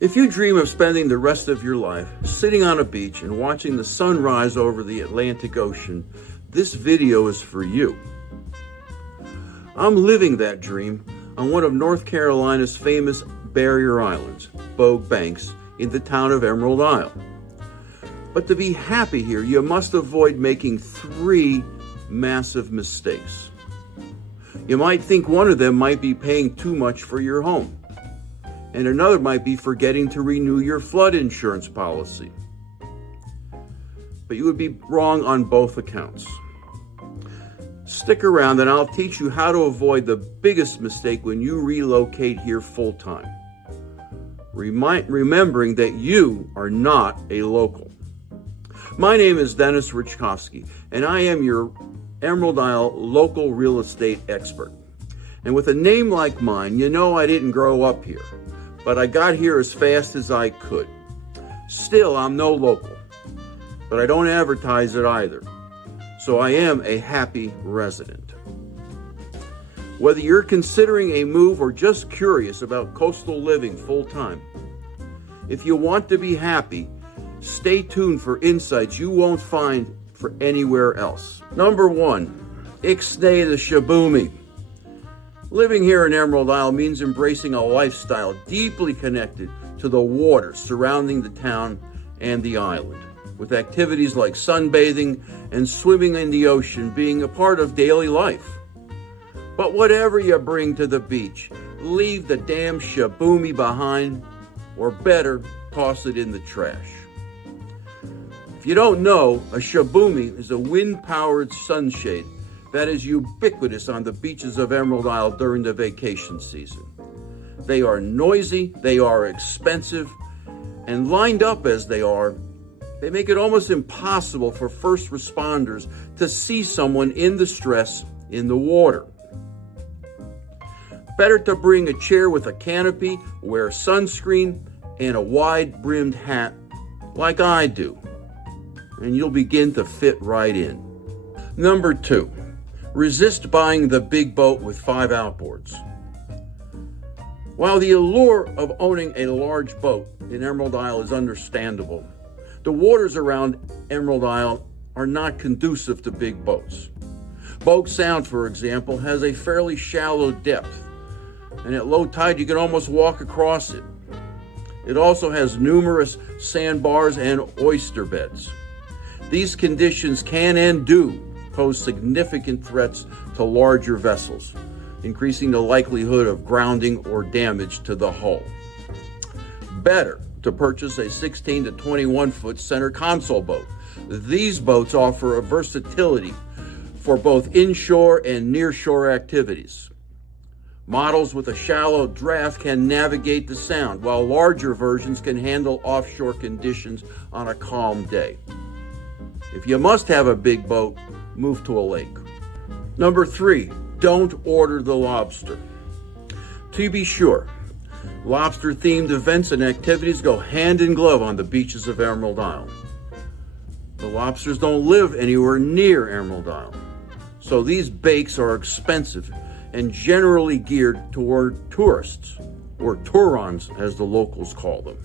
If you dream of spending the rest of your life sitting on a beach and watching the sun rise over the Atlantic Ocean, this video is for you. I'm living that dream on one of North Carolina's famous barrier islands, Bogue Banks, in the town of Emeraldisle. But to be happy here, you must avoid making 3 massive mistakes. You might think one of them might be paying too much for your home, and another might be forgetting to renew your flood insurance policy. But you would be wrong on both accounts. Stick around and I'll teach you how to avoid the biggest mistake when you relocate here full-time. Remembering that you are not a local. My name is Dennis Richkowski, and I am your Emeraldisle local real estate expert. And with a name like mine, you know I didn't grow up here, but I got here as fast as I could. Still, I'm no local, but I don't advertise it either. So I am a happy resident. Whether you're considering a move or just curious about coastal living full-time, if you want to be happy, stay tuned for insights you won't find for anywhere else. Number 1, ixnay the shaboomy. Living here in Emeraldisle means embracing a lifestyle deeply connected to the water surrounding the town and the island, with activities like sunbathing and swimming in the ocean being a part of daily life. But whatever you bring to the beach, leave the damn shaboomy behind, or better, toss it in the trash. If you don't know, a shaboomy is a wind-powered sunshade that is ubiquitous on the beaches of Emeraldisle during the vacation season. They are noisy, they are expensive, and lined up as they are, they make it almost impossible for first responders to see someone in distress in the water. Better to bring a chair with a canopy, wear sunscreen, and a wide-brimmed hat like I do, and you'll begin to fit right in. Number 2, resist buying the big boat with 5 outboards. While the allure of owning a large boat in Emeraldisle is understandable, the waters around Emeraldisle are not conducive to big boats. Bogue Sound, for example, has a fairly shallow depth, and at low tide you can almost walk across it. It also has numerous sandbars and oyster beds. These conditions can and do pose significant threats to larger vessels, increasing the likelihood of grounding or damage to the hull. Better to purchase a 16 to 21 foot center console boat. These boats offer a versatility for both inshore and nearshore activities. Models with a shallow draft can navigate the sound, while larger versions can handle offshore conditions on a calm day. If you must have a big boat, move to a lake. Number 3, don't order the lobster. To be sure, lobster-themed events and activities go hand in glove on the beaches of Emeraldisle. The lobsters don't live anywhere near Emeraldisle, so these bakes are expensive and generally geared toward tourists, or Tourons as the locals call them.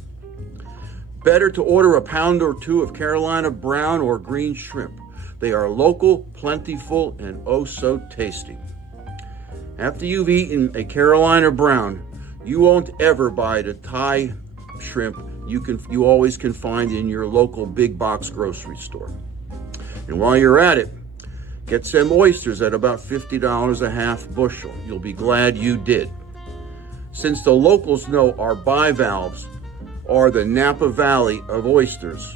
Better to order a pound or 2 of Carolina brown or green shrimp. They are local, plentiful, and oh so tasty. After you've eaten a Carolina brown, you won't ever buy the Thai shrimp you always can find in your local big box grocery store. And while you're at it, get some oysters at about $50 a half bushel. You'll be glad you did. Since the locals know our bivalves are the Napa Valley of oysters,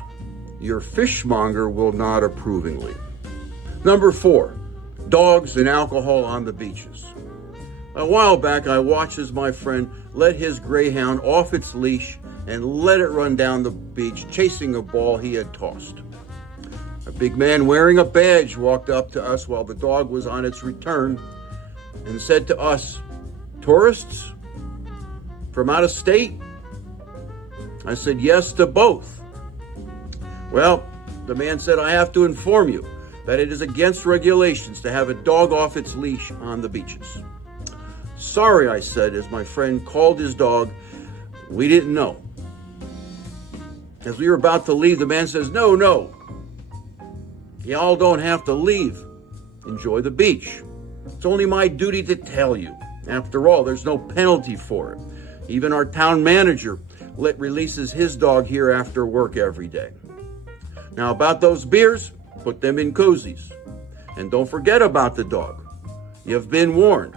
your fishmonger will nod approvingly. Number 4, dogs and alcohol on the beaches. A while back, I watched as my friend let his greyhound off its leash and let it run down the beach, chasing a ball he had tossed. A big man wearing a badge walked up to us while the dog was on its return and said to us, "Tourists? From out of state?" I said, "Yes to both." "Well," the man said, "I have to inform you that it is against regulations to have a dog off its leash on the beaches." "Sorry," I said, as my friend called his dog. "We didn't know." As we were about to leave, the man says, "No, no, y'all don't have to leave. Enjoy the beach. It's only my duty to tell you. After all, there's no penalty for it. Even our town manager releases his dog here after work every day. Now about those beers, put them in koozies. And don't forget about the dog. You've been warned.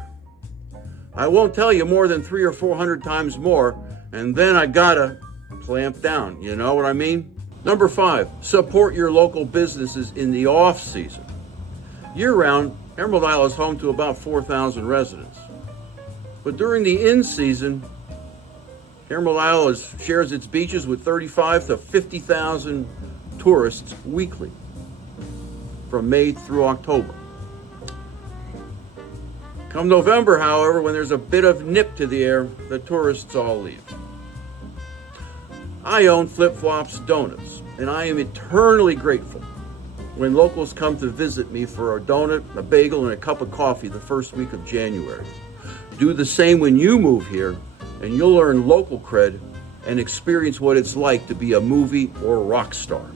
I won't tell you more than 300 or 400 times more, and then I gotta clamp down. You know what I mean?" Number 5, support your local businesses in the off season. Year-round, Emeraldisle is home to about 4,000 residents. But during the in-season, Emeraldisle shares its beaches with 35 to 50,000 tourists weekly from May through October. Come November, however, when there's a bit of nip to the air, the tourists all leave. I own Flip Flops Donuts, and I am eternally grateful when locals come to visit me for a donut, a bagel, and a cup of coffee the first week of January. Do the same when you move here, and you'll learn local cred and experience what it's like to be a movie or rock star.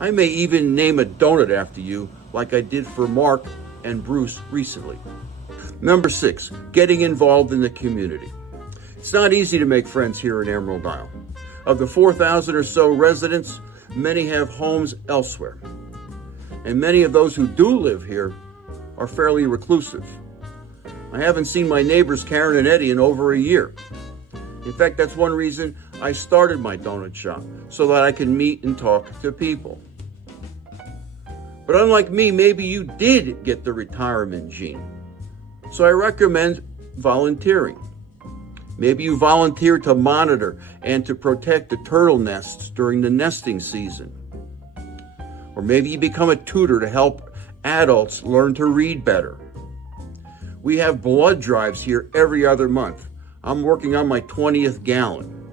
I may even name a donut after you, like I did for Mark and Bruce recently. Number 6, getting involved in the community. It's not easy to make friends here in Emeraldisle. Of the 4,000 or so residents, many have homes elsewhere. And many of those who do live here are fairly reclusive. I haven't seen my neighbors Karen and Eddie in over a year. In fact, that's one reason I started my donut shop, so that I can meet and talk to people. But unlike me, maybe you did get the retirement gene. So I recommend volunteering. Maybe you volunteer to monitor and to protect the turtle nests during the nesting season. Or maybe you become a tutor to help adults learn to read better. We have blood drives here every other month. I'm working on my 20th gallon.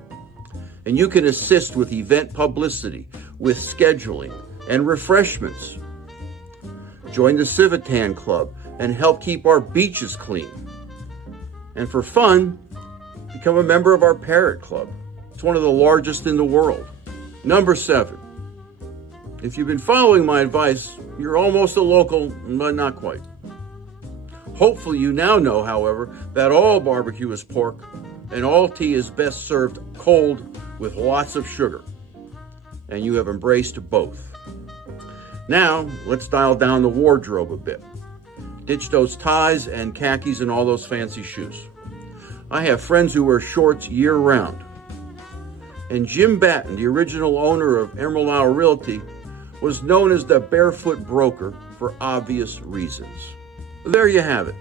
And you can assist with event publicity, with scheduling, and refreshments. Join the Civitan Club and help keep our beaches clean. And for fun, become a member of our Parrot Club. It's one of the largest in the world. Number 7, if you've been following my advice, you're almost a local, but not quite. Hopefully you now know, however, that all barbecue is pork and all tea is best served cold with lots of sugar. And you have embraced both. Now, let's dial down the wardrobe a bit. Ditch those ties and khakis and all those fancy shoes. I have friends who wear shorts year-round. And Jim Batten, the original owner of Emeraldisle Realty, was known as the barefoot broker for obvious reasons. There you have it.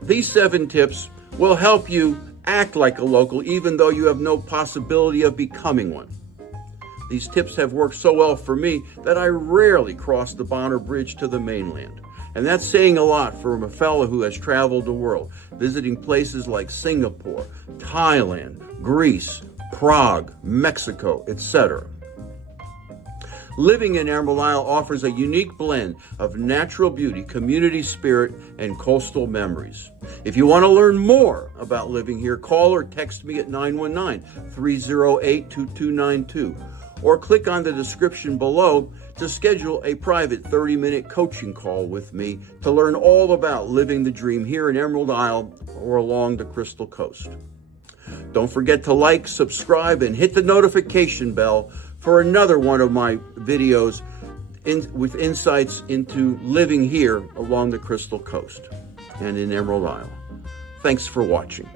These 7 tips will help you act like a local even though you have no possibility of becoming one. These tips have worked so well for me that I rarely cross the Bonner Bridge to the mainland. And that's saying a lot from a fellow who has traveled the world, visiting places like Singapore, Thailand, Greece, Prague, Mexico, etc. Living in Emeraldisle offers a unique blend of natural beauty, community spirit, and coastal memories. If you want to learn more about living here, call or text me at 919-308-2292, or click on the description below to schedule a private 30-minute coaching call with me to learn all about living the dream here in Emeraldisle or along the Crystal Coast. Don't forget to like, subscribe, and hit the notification bell for another one of my videos with insights into living here along the Crystal Coast and in Emeraldisle. Thanks for watching.